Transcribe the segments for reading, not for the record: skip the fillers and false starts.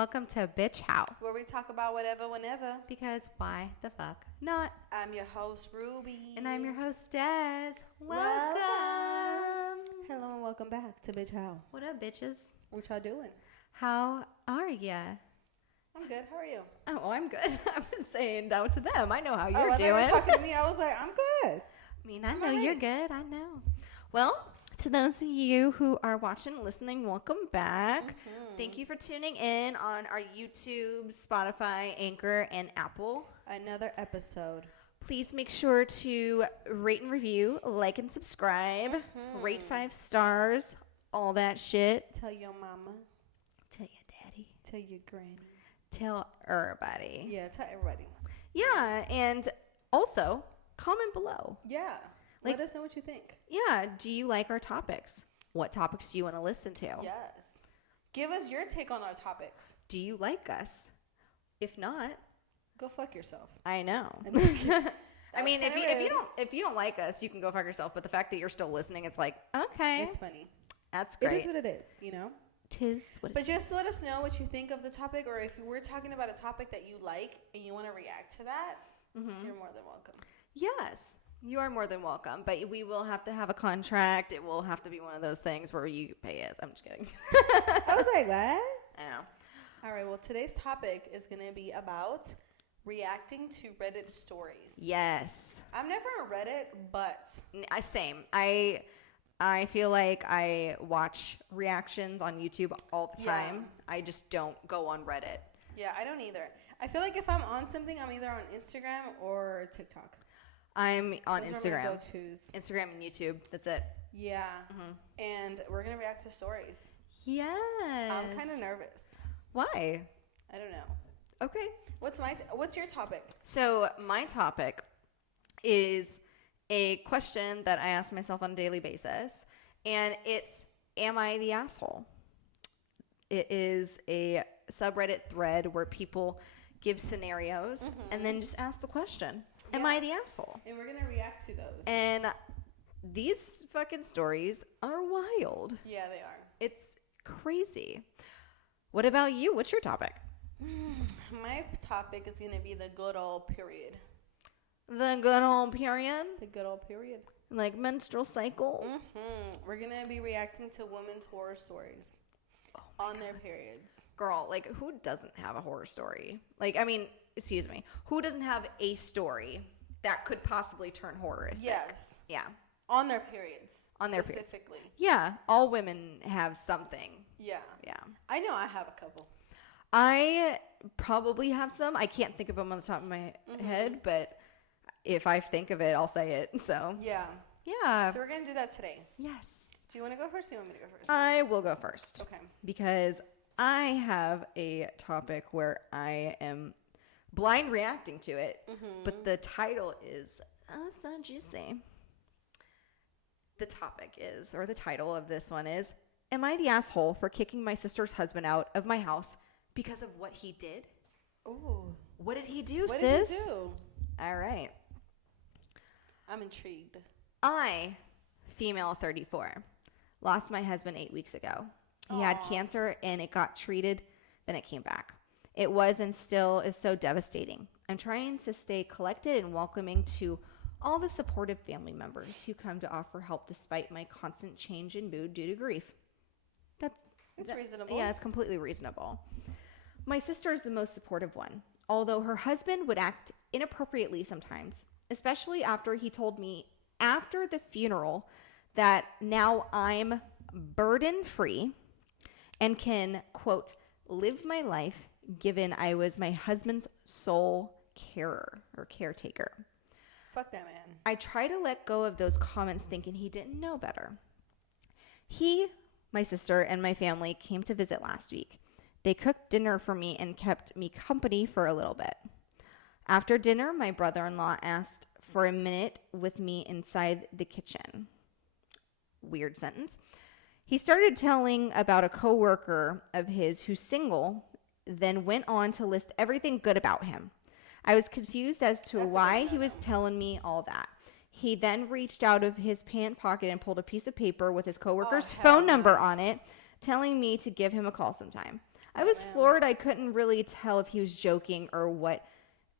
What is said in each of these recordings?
welcome to Bitch How, where we talk about whatever, whenever. because why the fuck not? I'm your host, Ruby. And I'm your host, Des. Welcome. Hello and welcome back to Bitch How. What up, bitches? What y'all doing? How are ya? I'm good. How are you? Oh, I'm good. I was saying down to them. I know how I you're thought you doing. were talking to me. I was like, I'm good. I mean, I know you're good. I know. Well, to those of you who are watching and listening, welcome back. Mm-hmm. Thank you for tuning in on our YouTube, Spotify, Anchor, and Apple. Another episode. Please make sure to rate and review, like and subscribe, rate 5 stars, all that shit. Tell your mama. Tell your daddy. Tell your granny. Tell everybody. Yeah, tell everybody. Yeah, and also comment below. Yeah. Like- Let us know what you think. Yeah, do you like our topics? What topics do you want to listen to? Yes. Give us your take on our topics. Do you like us? If not, Go fuck yourself. I know. I'm just kidding. I mean, That was if you don't like us, you can go fuck yourself. But the fact that you're still listening, it's like, okay, It's funny. that's great. It is what it is, you know? Tis what But it just let us know what you think of the topic, or if we're talking about a topic that you like and you want to react to that, you're more than welcome. Yes, you are more than welcome. But we will have to have a contract. It will have to be one of those things where you pay us. I'm just kidding. I was like, what? I know. All right, well, today's topic is going to be about reacting to Reddit stories. Yes. I'm never on Reddit, but Same. I feel like I watch reactions on YouTube all the time. Yeah. I just don't go on Reddit. yeah, I don't either. I feel like if I'm on something, I'm either on Instagram or TikTok. I'm on Those are my Instagram. go-tos. Instagram and YouTube. That's it. Yeah, and we're going to react to stories. Yes. I'm kind of nervous. Why? I don't know. Okay. What's your topic? So my topic is a question that I ask myself on a daily basis, and it's, am I the asshole? It is a subreddit thread where people give scenarios and then just ask the question, am I the asshole? And we're going to react to those. And these fucking stories are wild. Yeah, they are. It's crazy. What about you? What's your topic? My topic is going to be the good old period. The good old period? The good old period. Like menstrual cycle? We're going to be reacting to women's horror stories on their periods. Girl, like, who doesn't have a horror story? Like, I mean, excuse me. Who doesn't have a story that could possibly turn horrific? Yes. Yeah. On their periods. On their periods. specifically. Yeah. All women have something. Yeah. Yeah. I know I have a couple. I probably have some. I can't think of them on the top of my head, but if I think of it, I'll say it. So, Yeah. yeah. So we're going to do that today. Yes. Do you want to go first or do you want me to go first? I will go first. Okay. Because I have a topic where I am blind reacting to it, but the title is so juicy. The topic is, or the title of this one is, am I the asshole for kicking my sister's husband out of my house because of what he did? Ooh. What did he do, What sis? did he do? All right. I'm intrigued. I, female 34, lost my husband 8 weeks ago. He had cancer and it got treated, then it came back. It was and still is so devastating. I'm trying to stay collected and welcoming to all the supportive family members who come to offer help despite my constant change in mood due to grief. It's reasonable. Yeah, it's completely reasonable. My sister is the most supportive one, although her husband would act inappropriately sometimes, especially after he told me after the funeral that now I'm burden-free and can, quote, live my life given I was my husband's sole carer or caretaker. Fuck that man. I try to let go of those comments thinking he didn't know better. He, my sister, and my family came to visit last week. They cooked dinner for me and kept me company for a little bit. After dinner, my brother-in-law asked for a minute with me inside the kitchen. Weird sentence. He started telling about a coworker of his who's single, then went on to list everything good about him. I was confused as to why he was telling me all that. He then reached out of his pant pocket and pulled a piece of paper with his coworker's phone number on it, telling me to give him a call sometime. I was floored. I couldn't really tell if he was joking or what,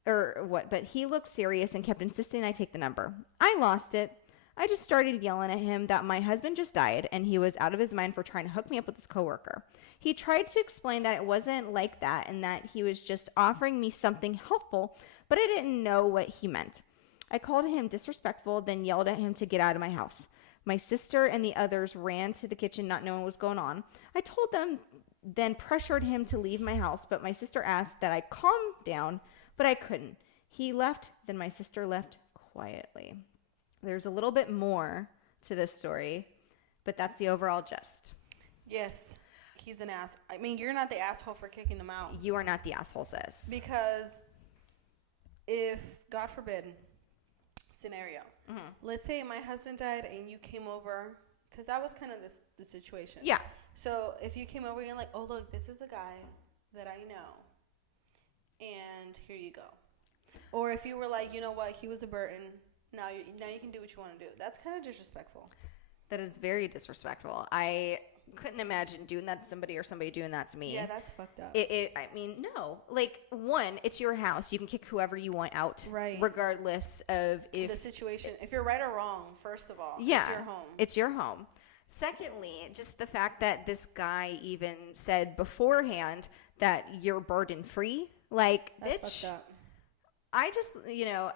but he looked serious and kept insisting I take the number. I lost it. I just started yelling at him that my husband just died and he was out of his mind for trying to hook me up with his coworker. He tried to explain that it wasn't like that and that he was just offering me something helpful, but I didn't know what he meant. I called him disrespectful, then yelled at him to get out of my house. My sister and the others ran to the kitchen not knowing what was going on. I told them, then pressured him to leave my house, but my sister asked that I calm down, but I couldn't. He left, then my sister left quietly. There's a little bit more to this story, but that's the overall gist. Yes, he's an ass. I mean, you're not the asshole for kicking him out. You are not the asshole, sis. Because if, God forbid, scenario, let's say my husband died and you came over, because that was kind of the situation. Yeah. So if you came over and you're like, oh, look, this is a guy that I know, and here you go. Or if you were like, you know what, he was a burden. Now you can do what you want to do. That's kind of disrespectful. That is very disrespectful. I couldn't imagine doing that to somebody or somebody doing that to me. Yeah, that's fucked up. I mean, no. Like, one, it's your house. You can kick whoever you want out. Right. Regardless of if... the situation. If you're right or wrong, first of all. Yeah. It's your home. It's your home. Secondly, just the fact that this guy even said beforehand that you're burden-free. Like, that's bitch... fucked up. I just,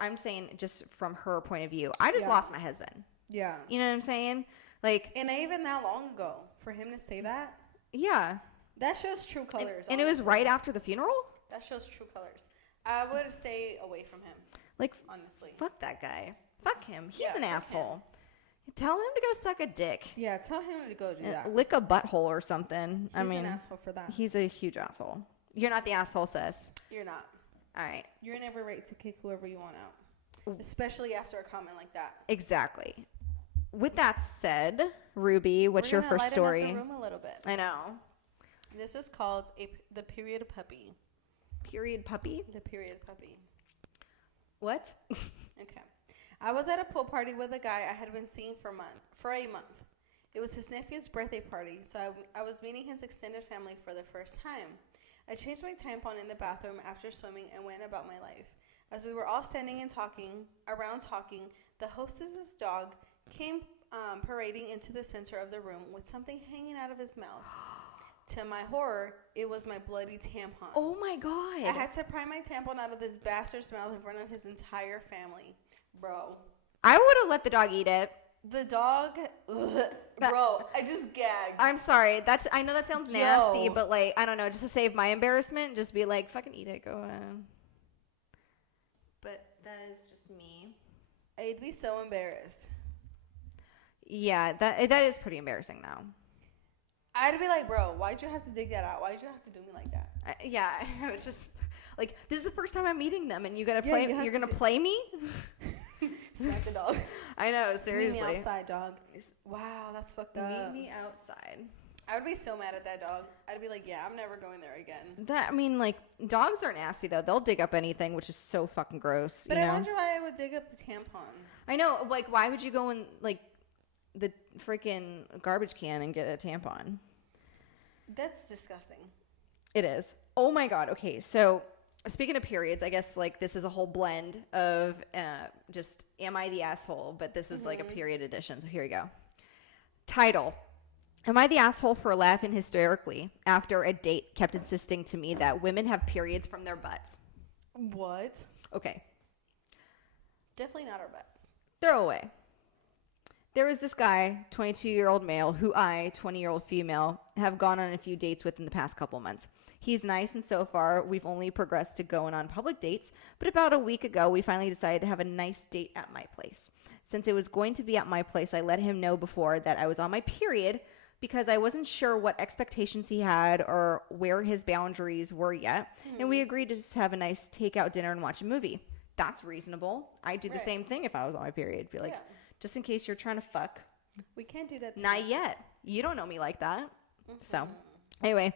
I'm saying just from her point of view, I just lost my husband. Yeah. You know what I'm saying? Like, and even that long ago, for him to say that, yeah, that shows true colors. And it was right after the funeral. That shows true colors. I would stay away from him. Like, honestly, fuck that guy. Fuck him. He's an asshole. Tell him to go suck a dick. Yeah, tell him to go do that. Lick a butthole or something. He's an asshole for that. He's a huge asshole. You're not the asshole, sis. You're not. All right. You're never right to kick whoever you want out, especially after a comment like that. Exactly. With that said, Ruby, what's your first story? We're gonna lighten up the room a little bit. I know. This is called the period puppy. Period puppy? The period puppy. What? Okay. I was at a pool party with a guy I had been seeing for a month. It was his nephew's birthday party, so I was meeting his extended family for the first time. I changed my tampon in the bathroom after swimming and went about my life. As we were all standing and talking, the hostess's dog came parading into the center of the room with something hanging out of his mouth. To my horror, it was my bloody tampon. Oh my God. I had to pry my tampon out of this bastard's mouth in front of his entire family. Bro. I would have let the dog eat it. The dog, bro, I just gagged. I'm sorry. I know that sounds nasty, but like, I don't know, just to save my embarrassment, just be like, fucking eat it, go on. But that is just me. I'd be so embarrassed. Yeah, that is pretty embarrassing though. I'd be like, bro, why'd you have to dig that out? Why'd you have to do me like that? Yeah, I know. It's just like, this is the first time I'm meeting them, and you gotta play. You're gonna play me. Smack the dog. I know, seriously. Meet me outside, dog. Wow, that's fucked up. Meet me outside. I would be so mad at that dog. I'd be like, yeah, I'm never going there again. Like, dogs are nasty though. They'll dig up anything, which is so fucking gross. But I wonder why I would dig up the tampon. I know. Like, why would you go in like the freaking garbage can and get a tampon? That's disgusting. It is. Oh my God. Okay, so speaking of periods, I guess like this is a whole blend of just am I the asshole? But this is like a period edition. So here we go. Title. Am I the asshole for laughing hysterically after a date kept insisting to me that women have periods from their butts? What? Okay. Definitely not our butts. Throw away. There was this guy, 22-year-old male, who I, 20-year-old female, have gone on a few dates with in the past couple months. He's nice, and so far, we've only progressed to going on public dates, but about a week ago, we finally decided to have a nice date at my place. Since it was going to be at my place, I let him know before that I was on my period because I wasn't sure what expectations he had or where his boundaries were yet, and we agreed to just have a nice takeout dinner and watch a movie. That's reasonable. I'd do the same thing if I was on my period. Be like, just in case you're trying to fuck. We can't do that. Not yet. You don't know me like that. So, anyway,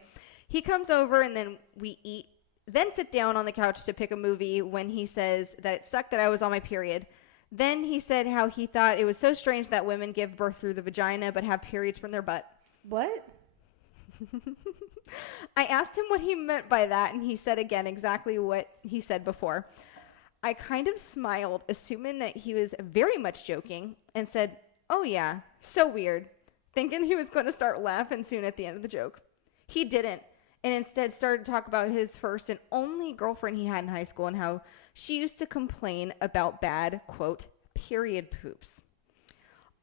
he comes over and then we eat, then sit down on the couch to pick a movie when he says that it sucked that I was on my period. Then he said how he thought it was so strange that women give birth through the vagina but have periods from their butt. What? I asked him what he meant by that, and he said again exactly what he said before. I kind of smiled, assuming that he was very much joking, and said, "Oh yeah, so weird," thinking he was going to start laughing soon at the end of the joke. He didn't, and instead started to talk about his first and only girlfriend he had in high school and how she used to complain about bad, quote, period poops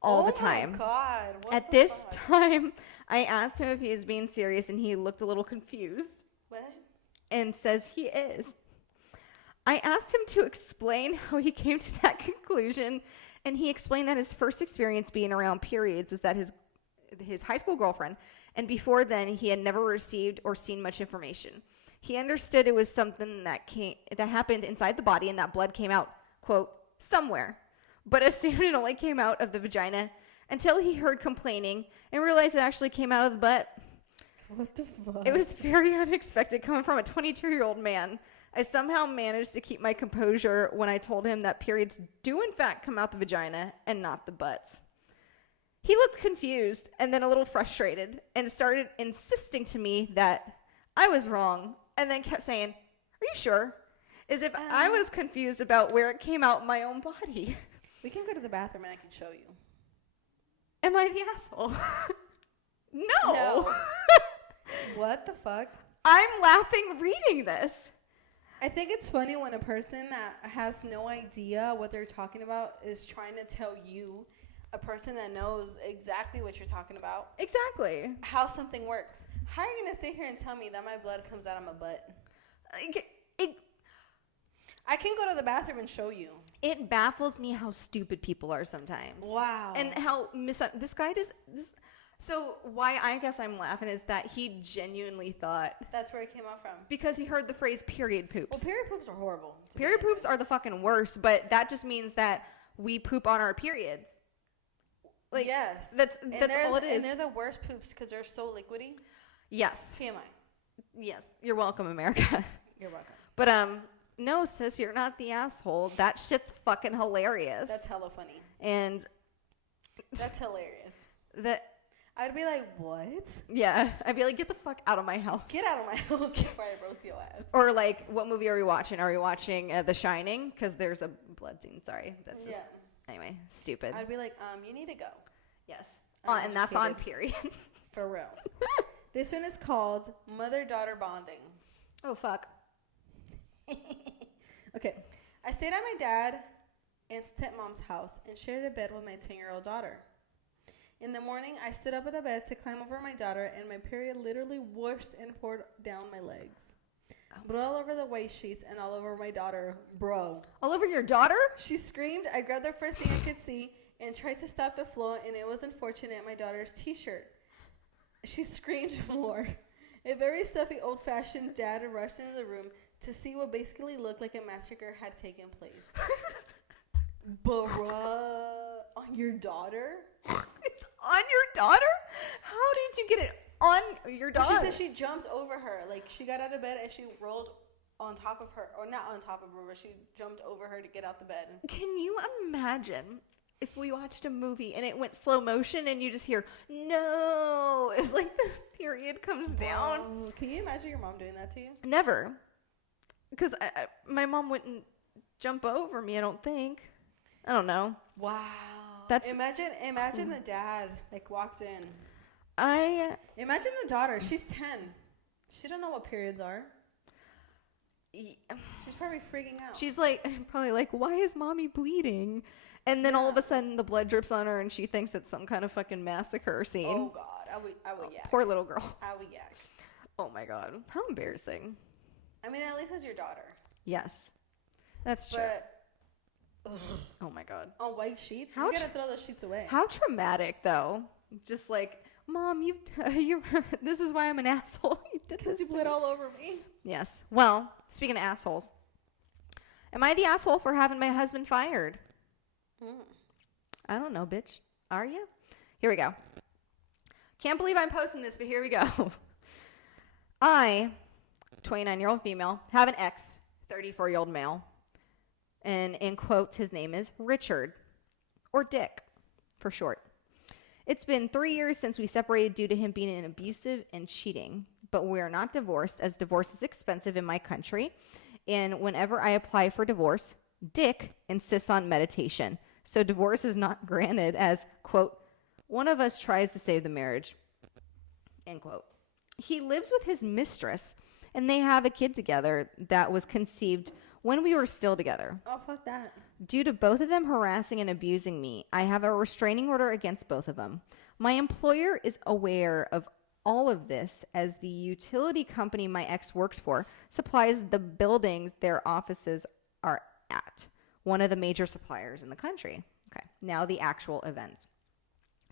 all the time. Oh my God. At this time, I asked him if he was being serious, and he looked a little confused. What? And says he is. I asked him to explain how he came to that conclusion, and he explained that his first experience being around periods was that his high school girlfriend, and before then he had never received or seen much information. He understood it was something that happened inside the body, and that blood came out, quote, somewhere, but assumed it only came out of the vagina until he heard complaining and realized it actually came out of the butt. What the fuck? It was very unexpected coming from a 22-year-old man. I somehow managed to keep my composure when I told him that periods do in fact come out the vagina and not the butts. He looked confused and then a little frustrated and started insisting to me that I was wrong, and then kept saying, "Are you sure?" As if I was confused about where it came out in my own body. We can go to the bathroom and I can show you. Am I the asshole? No. What the fuck? I'm laughing reading this. I think it's funny when a person that has no idea what they're talking about is trying to tell you, a person that knows exactly what you're talking about, Exactly. how something works. How are you going to sit here and tell me that my blood comes out of my butt? I can go to the bathroom and show you. It baffles me how stupid people are sometimes. Wow. And how this guy does this. So why I guess I'm laughing is that he genuinely thought, That's where it came out from. because he heard the phrase period poops. Well, period poops are horrible. Period poops are the fucking worst, but that just means that we poop on our periods. Like, yes. That's all it is. And they're the worst poops because they're so liquidy. Yes. TMI. Yes. You're welcome, America. You're welcome. But no, sis, you're not the asshole. That shit's fucking hilarious. That's hella funny. And That's hilarious. that I'd be like, what? yeah, I'd be like, get the fuck out of my house. Get out of my house before I roast your ass. Or like, what movie are we watching? Are we watching The Shining? Because there's a blood scene. Sorry, that's just anyway, stupid. I'd be like, you need to go. Yes, and that's on period. For real. This one is called mother-daughter bonding. Oh fuck. Okay. I stayed at my dad and stepmom's house and shared a bed with my 10-year-old daughter. In the morning, I stood up at the bed to climb over my daughter, and my period literally whooshed and poured down my legs. Blood all over the white sheets and all over my daughter. Bro. All over your daughter? She screamed. I grabbed the first thing I could see and tried to stop the flow, and it was unfortunate my daughter's t-shirt. She screamed more. A very stuffy, old-fashioned dad rushed into the room to see what basically looked like a massacre had taken place. Bruh. On your daughter? It's on your daughter? How did you get it on your daughter? Well, she said she jumped over her. Like, she got out of bed and she rolled on top of her. Or not on top of her, but she jumped over her to get out the bed. Can you imagine if we watched a movie and it went slow motion and you just hear, no, it's like the period comes down? Can you imagine your mom doing that to you? Never. Because my mom wouldn't jump over me, I don't think. I don't know. Wow. That's imagine the dad like walked in. Imagine the daughter. She's 10. She don't know what periods are. She's probably freaking out. She's like probably like, why is mommy bleeding? And then all of a sudden the blood drips on her and she thinks it's some kind of fucking massacre scene. Oh God, I would yak. Poor little girl. I would yak. Oh my God, how embarrassing. I mean, at least it's your daughter. Yes, that's true. But oh my God. On white sheets? You gotta throw those sheets away. How traumatic, though. Just like, Mom, you this is why I'm an asshole. You did Because this you bled all over me. Yes. Well, speaking of assholes, am I the asshole for having my husband fired? I don't know, bitch. Are you? Here we go. Can't believe I'm posting this, but here we go. I, 29-year-old female, have an ex, 34-year-old male. And in quotes, his name is Richard, or Dick, for short. It's been 3 years since we separated due to him being abusive and cheating, but we are not divorced as divorce is expensive in my country. And whenever I apply for divorce, Dick insists on meditation. So divorce is not granted as, quote, one of us tries to save the marriage, end quote. He lives with his mistress and they have a kid together that was conceived when we were still together. Oh, fuck that. Due to both of them harassing and abusing me, I have a restraining order against both of them. My employer is aware of all of this as the utility company my ex works for supplies the buildings their offices are at, one of the major suppliers in the country. Okay, now the actual events.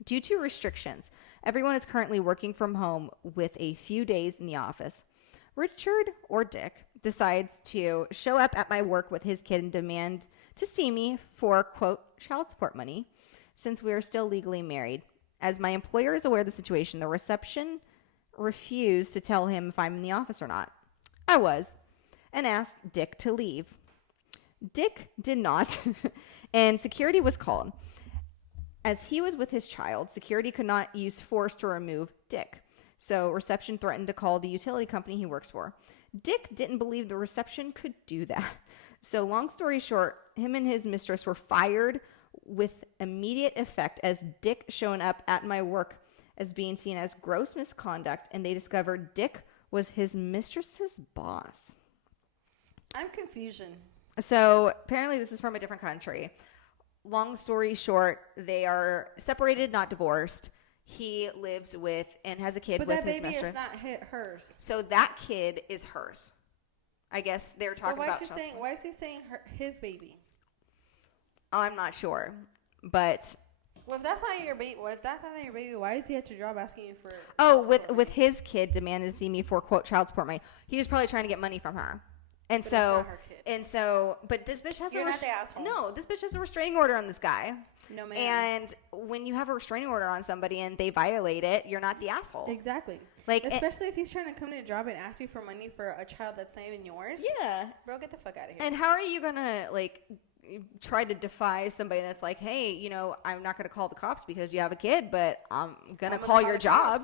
Due to restrictions, everyone is currently working from home with a few days in the office. Richard, or Dick, decides to show up at my work with his kid and demand to see me for, quote, child support money, since we are still legally married. As my employer is aware of the situation, the reception refused to tell him if I'm in the office or not. I was, and asked Dick to leave. Dick did not, and security was called. As he was with his child, security could not use force to remove Dick. So reception threatened to call the utility company he works for. Dick didn't believe the reception could do that. So long story short, him and his mistress were fired with immediate effect as Dick showing up at my work as being seen as gross misconduct, and they discovered Dick was his mistress's boss. I'm confusion. So apparently this is from a different country. Long story short, they are separated, not divorced. He lives with and has a kid with his mistress. But that baby is not hers. So that kid is hers. I guess they're talking about. Why is he saying his baby? Oh, I'm not sure, but. Well, if that's not your baby, why is he at your job asking you for? Oh, with his kid demanding to see me for, quote, child support money. He was probably trying to get money from her. And but so, it's not her kid. But this bitch has You're not the asshole. No, this bitch has a restraining order on this guy. No, ma'am. And when you have a restraining order on somebody and they violate it, you're not the asshole. Exactly. Like, especially if he's trying to come to your job and ask you for money for a child that's not even yours. Yeah. Bro, get the fuck out of here. And how are you gonna try to defy somebody that's like, hey, I'm not gonna call the cops because you have a kid, but I'm gonna call your job.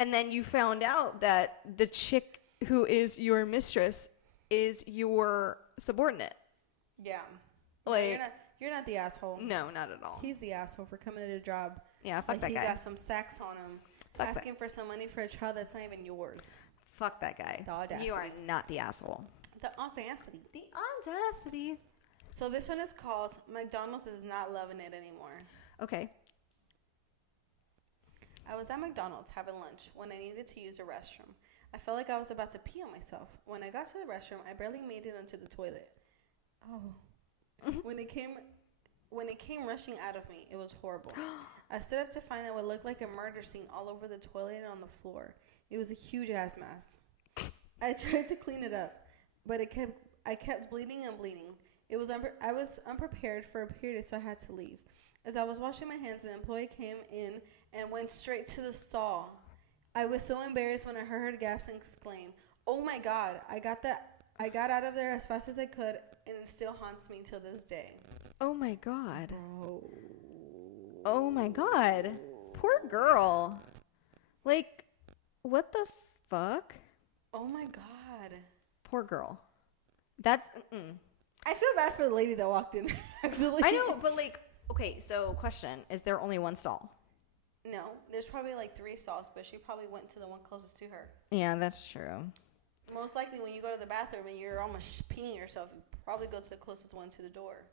And then you found out that the chick who is your mistress is your subordinate. Yeah. Like, you're not the asshole. No, not at all. He's the asshole for coming to the job. Yeah, fuck that guy. He got some sacks on him, asking for some money for a child that's not even yours. Fuck that guy. The audacity. You are not the asshole. The audacity. The audacity. So this one is called McDonald's is not loving it anymore. Okay. I was at McDonald's having lunch when I needed to use a restroom. I felt like I was about to pee on myself. When I got to the restroom, I barely made it onto the toilet. Oh. When it came rushing out of me, it was horrible. I stood up to find out what looked like a murder scene all over the toilet and on the floor. It was a huge ass mess. I tried to clean it up, but I kept bleeding and bleeding. I was unprepared for a period, so I had to leave. As I was washing my hands, an employee came in and went straight to the stall. I was so embarrassed when I heard her gasp and exclaim, "Oh my God, I got out of there as fast as I could, and it still haunts me till this day." Oh my God. Oh my God. Poor girl. Like, what the fuck? Oh my God. Poor girl. That's, I feel bad for the lady that walked in, actually. I know, but okay, so question, is there only one stall? No, there's probably 3 stalls, but she probably went to the one closest to her. Yeah, that's true. Most likely when you go to the bathroom and you're almost peeing yourself, you probably go to the closest one to the door.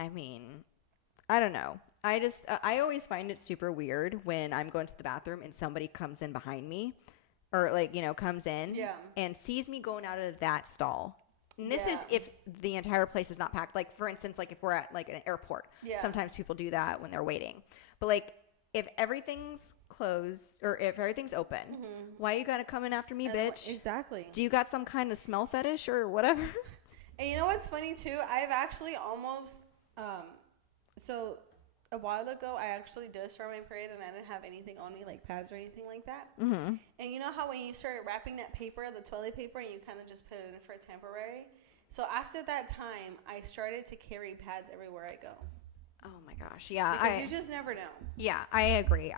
I mean, I don't know. I always find it super weird when I'm going to the bathroom and somebody comes in behind me or comes in and sees me going out of that stall. And this is if the entire place is not packed. Like, for instance, if we're at an airport, sometimes people do that when they're waiting. But if everything's closed or if everything's open, why you gotta come in after me, bitch? Exactly. Do you got some kind of smell fetish or whatever? And you know what's funny too? I've actually almost so a while ago I actually did start my period and I didn't have anything on me like pads or anything like that. Mm-hmm. And you know how when you start wrapping that paper, the toilet paper, and you kind of just put it in for temporary. So after that time, I started to carry pads everywhere I go. Oh my gosh. Yeah. Because you just never know. Yeah, I agree.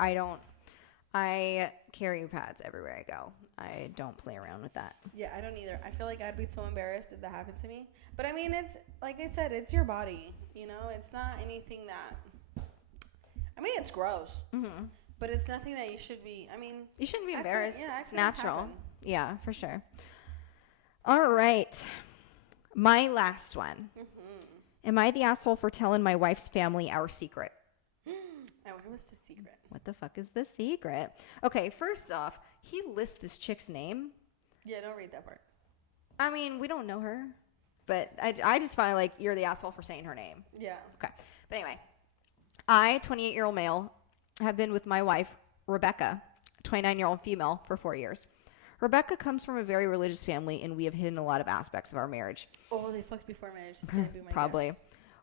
I carry pads everywhere I go. I don't play around with that. Yeah, I don't either. I feel like I'd be so embarrassed if that happened to me. But I mean, it's like I said, it's your body. You know, it's not anything that. I mean, it's gross. Mm-hmm. But it's nothing that you should be. I mean, you shouldn't be embarrassed. It's accidents natural. happen. Yeah, for sure. All right, my last one. Mm-hmm. Am I the asshole for telling my wife's family our secret? I wonder what's the secret. What the fuck is the secret? Okay, first off, he lists this chick's name. Yeah, don't read that part. I mean, we don't know her, but I just find like you're the asshole for saying her name. Yeah. Okay, but anyway, I, 28-year-old male, have been with my wife, Rebecca, 29-year-old female, for 4 years. Rebecca comes from a very religious family, and we have hidden a lot of aspects of our marriage. Oh, they fucked before marriage. This is gonna be my Probably. guess.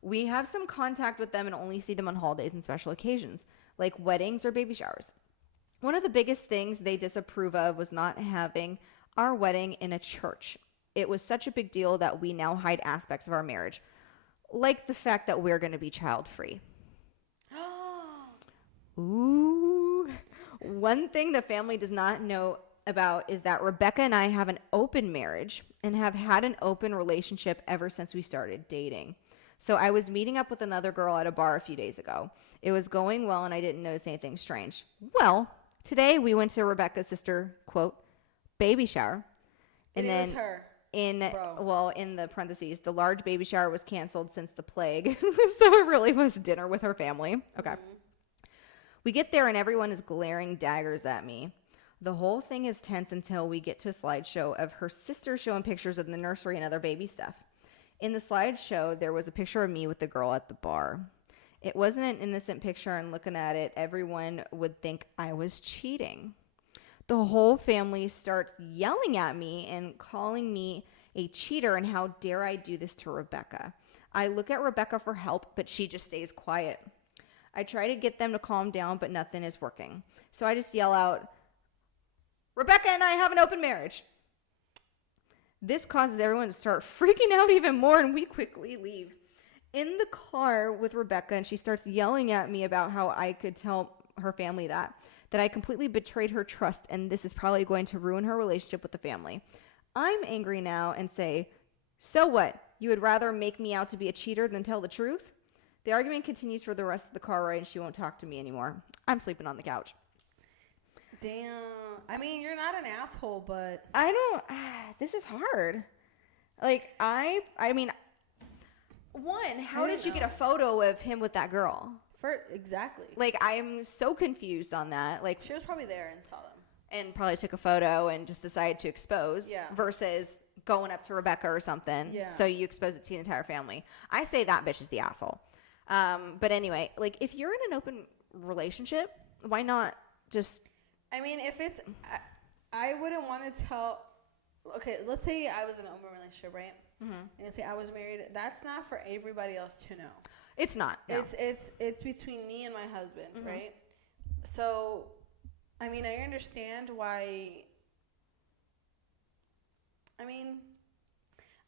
We have some contact with them and only see them on holidays and special occasions, like weddings or baby showers. One of the biggest things they disapprove of was not having our wedding in a church. It was such a big deal that we now hide aspects of our marriage, like the fact that we're going to be child-free. Ooh. One thing the family does not know about is that Rebecca and I have an open marriage and have had an open relationship ever since we started dating. So I was meeting up with another girl at a bar a few days ago. It was going well and I didn't notice anything strange. Well, today we went to Rebecca's sister, quote, baby shower. And it was her. In the parentheses, the large baby shower was canceled since the plague. So it really was dinner with her family. Okay. Mm-hmm. We get there and everyone is glaring daggers at me. The whole thing is tense until we get to a slideshow of her sister showing pictures of the nursery and other baby stuff. In the slideshow, there was a picture of me with the girl at the bar. It wasn't an innocent picture, and looking at it, everyone would think I was cheating. The whole family starts yelling at me and calling me a cheater, and how dare I do this to Rebecca. I look at Rebecca for help, but she just stays quiet. I try to get them to calm down, but nothing is working. So I just yell out, Rebecca and I have an open marriage. This causes everyone to start freaking out even more, and we quickly leave. In the car with Rebecca, and she starts yelling at me about how I could tell her family that I completely betrayed her trust, and this is probably going to ruin her relationship with the family. I'm angry now and say, so what? You would rather make me out to be a cheater than tell the truth? The argument continues for the rest of the car ride, and she won't talk to me anymore. I'm sleeping on the couch. Damn. I mean, you're not an asshole, but this is hard. Like, I mean, one, how did you get a photo of him with that girl? Exactly. Like, I'm so confused on that. Like, she was probably there and saw them. And probably took a photo and just decided to expose. Yeah. Versus going up to Rebecca or something. Yeah. So you expose it to the entire family. I say that bitch is the asshole. But anyway, like, if you're in an open relationship, why not just... I mean, if it's... I wouldn't want to tell... Okay, let's say I was in an open relationship, right? Mm-hmm. And let's say I was married. That's not for everybody else to know. It's not. No. It's between me and my husband, mm-hmm. right? So, I mean, I understand why... I mean,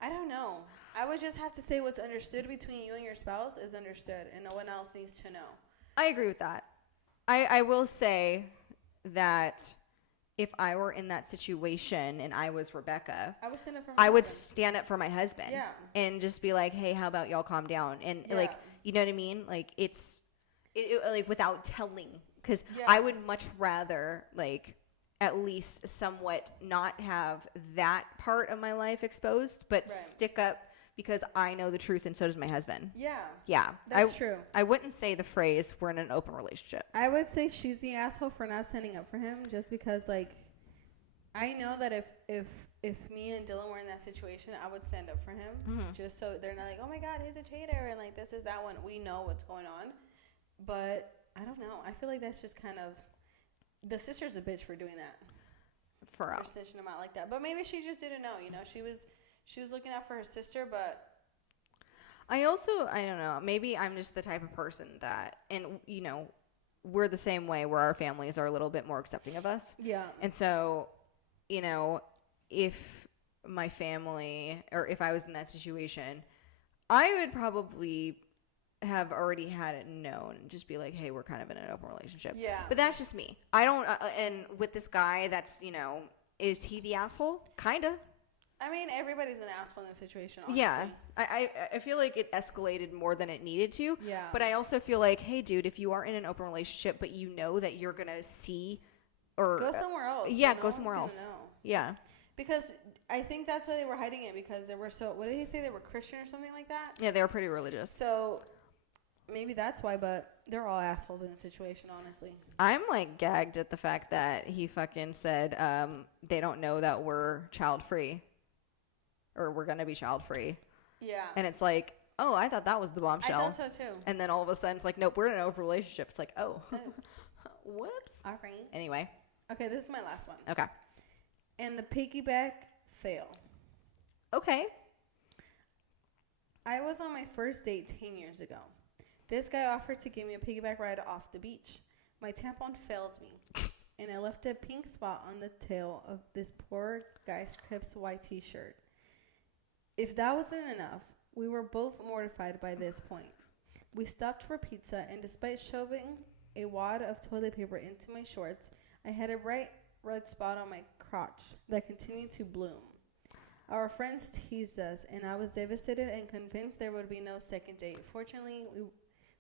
I don't know. I would just have to say what's understood between you and your spouse is understood, and no one else needs to know. I agree with that. I will say that if I were in that situation and I was Rebecca, I would stand up for my husband. Yeah. And just be like, hey, how about y'all calm down? And like, you know what I mean? Like, it's like without telling, because I would much rather like at least somewhat not have that part of my life exposed, but stick up because I know the truth and so does my husband. Yeah. Yeah. That's true. I wouldn't say the phrase, we're in an open relationship. I would say she's the asshole for not standing up for him, just because, like, I know that if me and Dylan were in that situation, I would stand up for him, mm-hmm. just so they're not like, oh my God, he's a cheater, and like this is that one. We know what's going on. But I don't know. I feel like that's just kind of, the sister's a bitch for doing that. For snitching him out like that. But maybe she just didn't know, you know, she was looking out for her sister, but I don't know, maybe I'm just the type of person that, and you know, we're the same way where our families are a little bit more accepting of us. Yeah. And so, you know, if my family, or if I was in that situation, I would probably have already had it known and just be like, hey, we're kind of in an open relationship. Yeah. But that's just me. I don't, and with this guy that's, is he the asshole? Kind of. I mean, everybody's an asshole in this situation, honestly. Yeah. I feel like it escalated more than it needed to. Yeah. But I also feel like, hey, dude, if you are in an open relationship, but you know that you're going to see or. Go somewhere else. Yeah, no go somewhere else. Yeah. Because I think that's why they were hiding it, because they were so, what did he say? They were Christian or something like that? Yeah, they were pretty religious. So maybe that's why, but they're all assholes in the situation, honestly. I'm like gagged at the fact that he fucking said they don't know that we're child free or we're going to be child free. Yeah. And it's like, oh, I thought that was the bombshell. I thought so too. And then all of a sudden it's like, nope, we're in an open relationship. It's like, oh, whoops. All right. Anyway. Okay, this is my last one. Okay. And the piggyback fail. Okay. I was on my first date 10 years ago. This guy offered to give me a piggyback ride off the beach. My tampon failed me, and I left a pink spot on the tail of this poor guy's Crips white t-shirt. If that wasn't enough, we were both mortified by this point. We stopped for pizza, and despite shoving a wad of toilet paper into my shorts, I had a bright red spot on my crotch that continued to bloom. Our friends teased us, and I was devastated and convinced there would be no second date. Fortunately,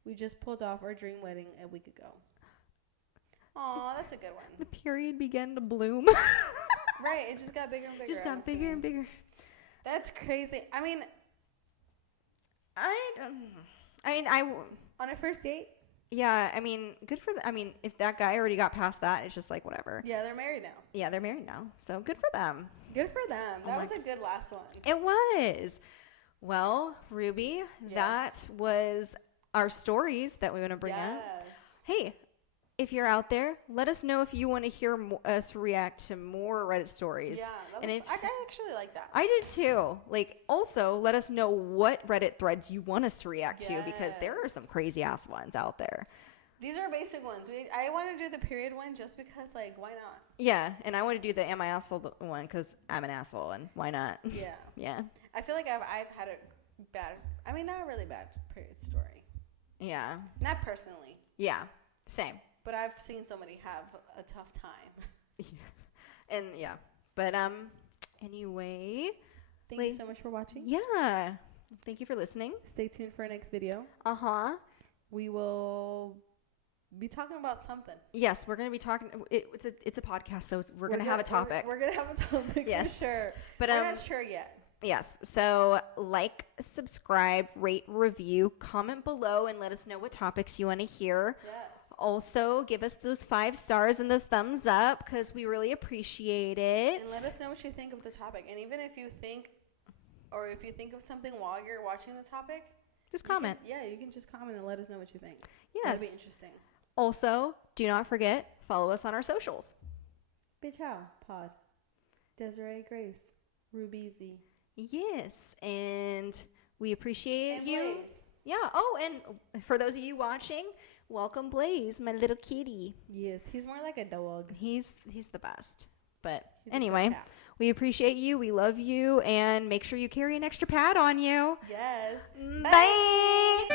we just pulled off our dream wedding a week ago. Aw, that's a good one. The period began to bloom. Right, it just got bigger and bigger. Just got bigger and bigger. That's crazy. I mean, on a first date? Yeah, I mean, good for if that guy already got past that, it's just like whatever. Yeah, they're married now. Yeah, they're married now. So good for them. Good for them. That was a good last one. It was. Well, Ruby, Yes. that was our stories that we want to bring up. Yes. Hey, if you're out there, let us know if you want to hear us react to more Reddit stories. Yeah, and I if actually like that. I did too. Like, also, let us know what Reddit threads you want us to react to, because there are some crazy ass ones out there. These are basic ones. I want to do the period one just because, like, why not? Yeah, and I want to do the am I asshole one because I'm an asshole, and why not? Yeah. Yeah. I feel like I've had a bad, I mean, not a really bad period story. Yeah. Not personally. Yeah. Same. But I've seen somebody have a tough time. And yeah. But anyway. Thank you so much for watching. Yeah. Thank you for listening. Stay tuned for our next video. Uh-huh. We will be talking about something. Yes, we're going to be talking. It's a podcast, so we're going to have a topic. We're going to have a topic, yes. for sure. But we're not sure yet. Yes. So like, subscribe, rate, review, comment below, and let us know what topics you want to hear. Yes. Also, give us those 5 stars and those thumbs up because we really appreciate it. And let us know what you think of the topic. And even if you think of something while you're watching the topic, just comment. You can just comment and let us know what you think. Yes. That'd be interesting. Also, do not forget, follow us on our socials. Bitch How Pod. Desiree Grace. Ruby Z. Yes, and we appreciate And you. Blaze. Yeah. Oh, and for those of you watching, welcome Blaze, my little kitty. Yes, he's more like a dog. He's the best. But He's a anyway, good cat. we appreciate you. We love you, and make sure you carry an extra pad on you. Yes. Bye.